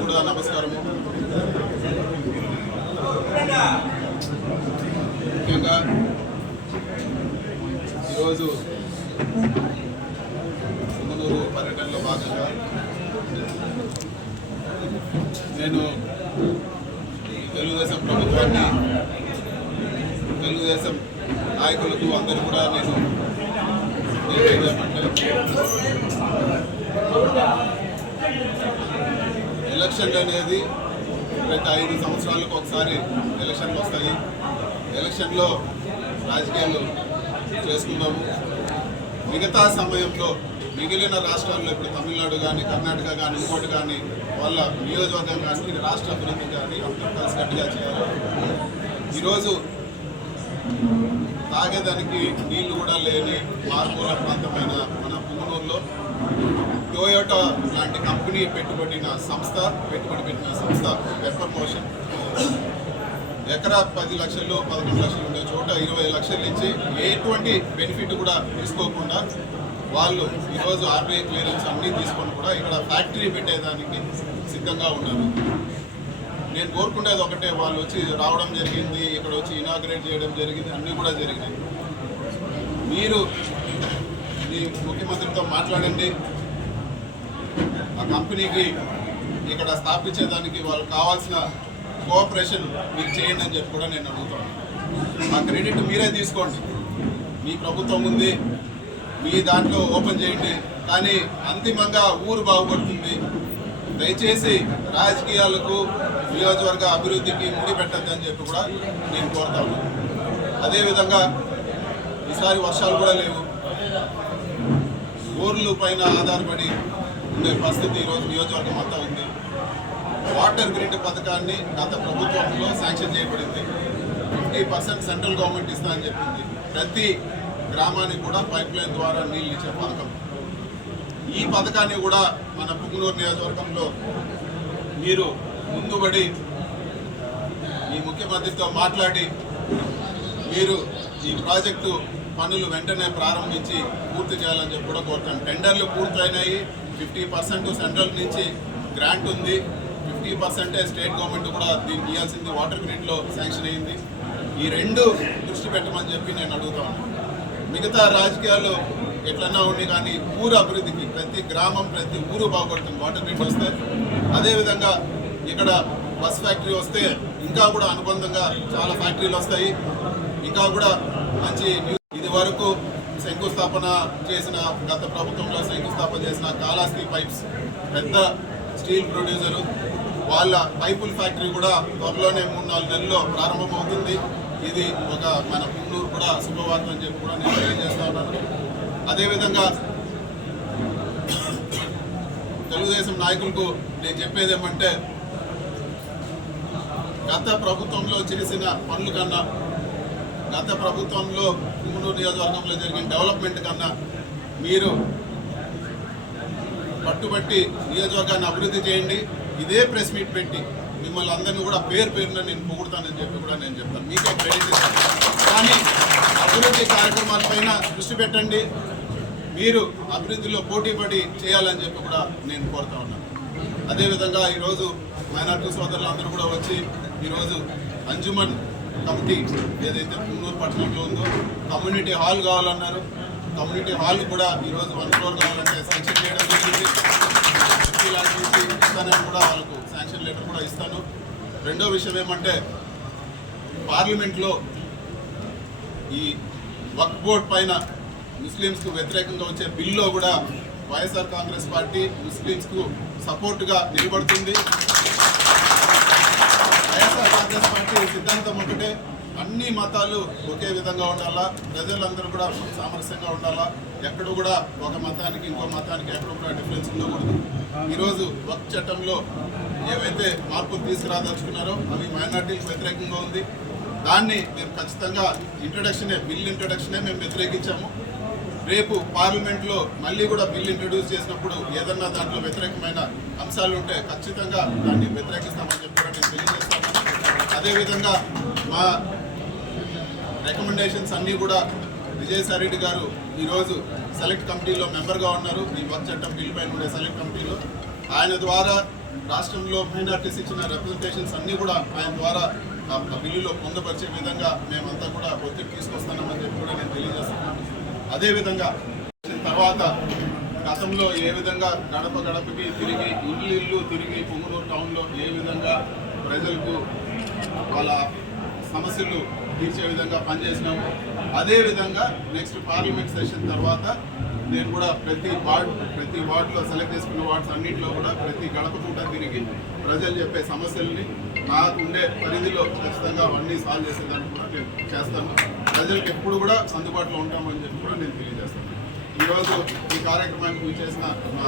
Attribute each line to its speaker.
Speaker 1: కూడా నమస్కారము. ముఖ్యంగా ఈరోజు సింగనూరు పర్యటనలో భాగంగా నేను తెలుగుదేశం ప్రభుత్వాన్ని తెలుగుదేశం నాయకులకు అందరూ కూడా నేను ఎలక్షన్ అనేది ప్రతి ఐదు సంవత్సరాలకు ఒకసారి ఎలక్షన్లు వస్తాయి. ఎలక్షన్లో రాజకీయాలు చేసుకున్నాము మిగతా సమయంలో మిగిలిన రాష్ట్రాల్లో ఇప్పుడు తమిళనాడు కానీ కర్ణాటక కానీ ఇంకోటి కానీ వాళ్ళ నియోజకవర్గం కానీ రాష్ట్ర అభివృద్ధి కానీ అందరూ కలిసికట్టుగా చేయాలి. ఈరోజు తాగేదానికి నీళ్ళు కూడా లేని మారుమూల ప్రాంతమైన మన పుంగనూరులో టొయోటా లాంటి కంపెనీ పెట్టుబడిన సంస్థ పెట్టుబడి పెట్టిన సంస్థ పెప్పర్ మోషన్ ఎకరా పది లక్షలు పదకొండు లక్షలు ఉండే చోట ఇరవై లక్షల నుంచి ఎటువంటి బెనిఫిట్ కూడా తీసుకోకుండా వాళ్ళు ఈరోజు ఆర్బీఐ క్లియరెన్స్ అన్నీ తీసుకొని కూడా ఇక్కడ ఫ్యాక్టరీ పెట్టేదానికి సిద్ధంగా ఉన్నారు. నేను కోరుకునేది ఒకటే వాళ్ళు వచ్చి రావడం జరిగింది ఇక్కడ వచ్చి ఇనాగ్రేట్ చేయడం జరిగింది అన్నీ కూడా జరిగినాయి. మీరు మీ ముఖ్యమంత్రితో మాట్లాడండి. ఆ కంపెనీకి ఇక్కడ స్థాపించేదానికి వాళ్ళకి కావాల్సిన కోఆపరేషన్ మీరు చేయండి అని చెప్పి కూడా నేను అడుగుతాను ఆ క్రెడిట్ మీరే తీసుకోండి. మీ ప్రభుత్వం ఉంది మీ దాంట్లో ఓపెన్ చేయండి. కానీ అంతిమంగా ఊరు బాగుపడుతుంది. దయచేసి రాజకీయాలకు నియోజకవర్గ అభివృద్ధికి ముడిపెట్టద్దని చెప్పి కూడా నేను కోరుతాను అదేవిధంగా ఈసారి వర్షాలు కూడా లేవు. ఊర్లు పైన ఆధారపడి ఉండే పరిస్థితి ఈరోజు నియోజకవర్గం అంతా ఉంది. వాటర్ గ్రిడ్ పథకాన్ని గత ప్రభుత్వంలో శాంక్షన్ చేయబడింది. ఫిఫ్టీ పర్సెంట్ సెంట్రల్ గవర్నమెంట్ ఇస్తా అని చెప్పింది. ప్రతి గ్రామానికి కూడా పైప్ లైన్ ద్వారా నీళ్ళు ఇచ్చే పథకం. ఈ పథకాన్ని కూడా మన పుంగనూరు నియోజకవర్గంలో మీరు ముందుబడి ఈ ముఖ్యమంత్రితో మాట్లాడి మీరు ఈ ప్రాజెక్టు పనులు వెంటనే ప్రారంభించి పూర్తి చేయాలని చెప్పి కూడా కోరుతాను టెండర్లు పూర్తయినాయి. ఫిఫ్టీ పర్సెంట్ సెంట్రల్ నుంచి గ్రాంట్ ఉంది. ఫిఫ్టీ పర్సెంటే స్టేట్ గవర్నమెంట్ కూడా దీనికి ఇవ్వాల్సింది వాటర్ గ్రిడ్లో శాంక్షన్ అయింది. ఈ రెండు దృష్టి పెట్టమని చెప్పి నేను అడుగుతాను మిగతా రాజకీయాలు ఎట్లన్నా ఉండి కానీ ఊరు అభివృద్ధికి ప్రతి గ్రామం ప్రతి ఊరు బాగుపడుతుంది. వాటర్ గ్రిడ్ వస్తే అదేవిధంగా ఇక్కడ బస్ ఫ్యాక్టరీ వస్తే ఇంకా కూడా అనుబంధంగా చాలా ఫ్యాక్టరీలు వస్తాయి. ఇంకా కూడా మంచి ఇది వరకు శంకుస్థాపన చేసిన గత ప్రభుత్వంలో శంకుస్థాపన చేసిన కాళాస్తి పైప్స్ పెద్ద స్టీల్ ప్రొడ్యూసరు వాళ్ళ పైపుల్ ఫ్యాక్టరీ కూడా త్వరలోనే మూడు నాలుగు నెలల్లో ప్రారంభమవుతుంది. ఇది ఒక మన పున్నూరు కూడా శుభవార్త అని చెప్పి కూడా నేను తెలియజేస్తా ఉన్నాను. అదేవిధంగా తెలుగుదేశం నాయకులకు నేను చెప్పేది ఏమంటే గత ప్రభుత్వంలో చేసిన పనుల కన్నా గత ప్రభుత్వంలో పుంగనూరు నియోజకవర్గంలో జరిగిన డెవలప్మెంట్ కన్నా మీరు పట్టుబట్టి నియోజకవర్గాన్ని అభివృద్ధి చేయండి. ఇదే ప్రెస్ మీట్ పెట్టి మిమ్మల్ని అందరినీ కూడా పేరు పేరున నేను పొగుడతానని చెప్పి కూడా నేను చెప్తాను. మీకే క్రెడిట్ ఇస్తాను. కానీ అభివృద్ధి కార్యక్రమాలపైన దృష్టి పెట్టండి. మీరు అభివృద్ధిలో పోటీపడి చేయాలని చెప్పి కూడా నేను కోరుతా ఉన్నాను అదేవిధంగా ఈరోజు మైనార్టీ సోదరులు అందరూ కూడా వచ్చి ఈరోజు అంజుమన్ కమిటీ ఏదైతే పున్నూరు పట్టణంలో ఉందో కమ్యూనిటీ హాల్ కావాలన్నారు. కమ్యూనిటీ హాల్ కూడా ఈరోజు వన్ ఫ్లోర్ కావాలంటే శాంక్షన్ చేయడం జరిగింది. ఇస్తానని కూడా వాళ్ళకు శాంక్షన్ లెటర్ కూడా ఇస్తాను. రెండో విషయం ఏమంటే పార్లమెంట్లో ఈ వక్ బోర్డ్ పైన ముస్లిమ్స్కు వ్యతిరేకంగా వచ్చే బిల్లో కూడా వైఎస్ఆర్ కాంగ్రెస్ పార్టీ ముస్లిమ్స్కు సపోర్టుగా నిలబడుతుంది. వైఎస్ఆర్ కాంగ్రెస్ పార్టీ సిద్ధాంతం ఒకటే అన్ని మతాలు ఒకే విధంగా ఉండాలా ప్రజలందరూ కూడా సామరస్యంగా ఉండాలా ఎక్కడ కూడా ఒక మతానికి ఇంకో మతానికి ఎక్కడ కూడా డిఫరెన్స్ ఉండకూడదు. ఈరోజు వక్ చట్టంలో ఏవైతే మార్పులు తీసుకురాదలుచుకున్నారో అవి మైనార్టీలకు వ్యతిరేకంగా ఉంది. దాన్ని మేము ఖచ్చితంగా ఇంట్రడక్షనే బిల్ ఇంట్రడక్షనే మేము వ్యతిరేకించాము. రేపు పార్లమెంట్లో మళ్ళీ కూడా బిల్ ఇంట్రడ్యూస్ చేసినప్పుడు ఏదన్నా దాంట్లో వ్యతిరేకమైన అంశాలు ఉంటే ఖచ్చితంగా దాన్ని వ్యతిరేకిస్తామని చెప్పి కూడా నేను తెలియజేస్తాను. అదేవిధంగా మా రికమెండేషన్స్ అన్నీ కూడా విజయసాయి రెడ్డి గారు ఈరోజు సెలెక్ట్ కమిటీలో మెంబర్గా ఉన్నారు. ఈ వర్క్ చట్టం బిల్ పైన ఉండే సెలెక్ట్ కమిటీలో ఆయన ద్వారా రాష్ట్రంలో మైనార్టీస్ ఇచ్చిన రిప్రజెంటేషన్స్ అన్నీ కూడా ఆయన ద్వారా ఆ బిల్లులో పొందపరిచే విధంగా మేమంతా కూడా ఒత్తిడి తీసుకొస్తామని చెప్పి కూడా నేను తెలియజేస్తున్నాను అదేవిధంగా తర్వాత గతంలో ఏ విధంగా గడప గడపకి తిరిగి ఇల్లు ఇల్లు తిరిగి పొంగునూరు టౌన్లో ఏ విధంగా ప్రజలకు వాళ్ళ సమస్యలు తీర్చే విధంగా పనిచేసినాము అదేవిధంగా నెక్స్ట్ పార్లమెంట్ సెషన్ తర్వాత నేను కూడా ప్రతి వార్డ్ ప్రతి వార్డులో సెలెక్ట్ చేసుకున్న వార్డ్స్ అన్నింటిలో కూడా ప్రతి గడప కూడా తిరిగి ప్రజలు చెప్పే సమస్యల్ని నాకు ఉండే పరిధిలో ఖచ్చితంగా అవన్నీ సాల్వ్ చేసేదానికి కూడా నేను చేస్తాను. ప్రజలకు ఎప్పుడు కూడా అందుబాటులో ఉంటామని చెప్పి కూడా నేను తెలియజేస్తాను. ఈరోజు ఈ కార్యక్రమానికి చేసిన మా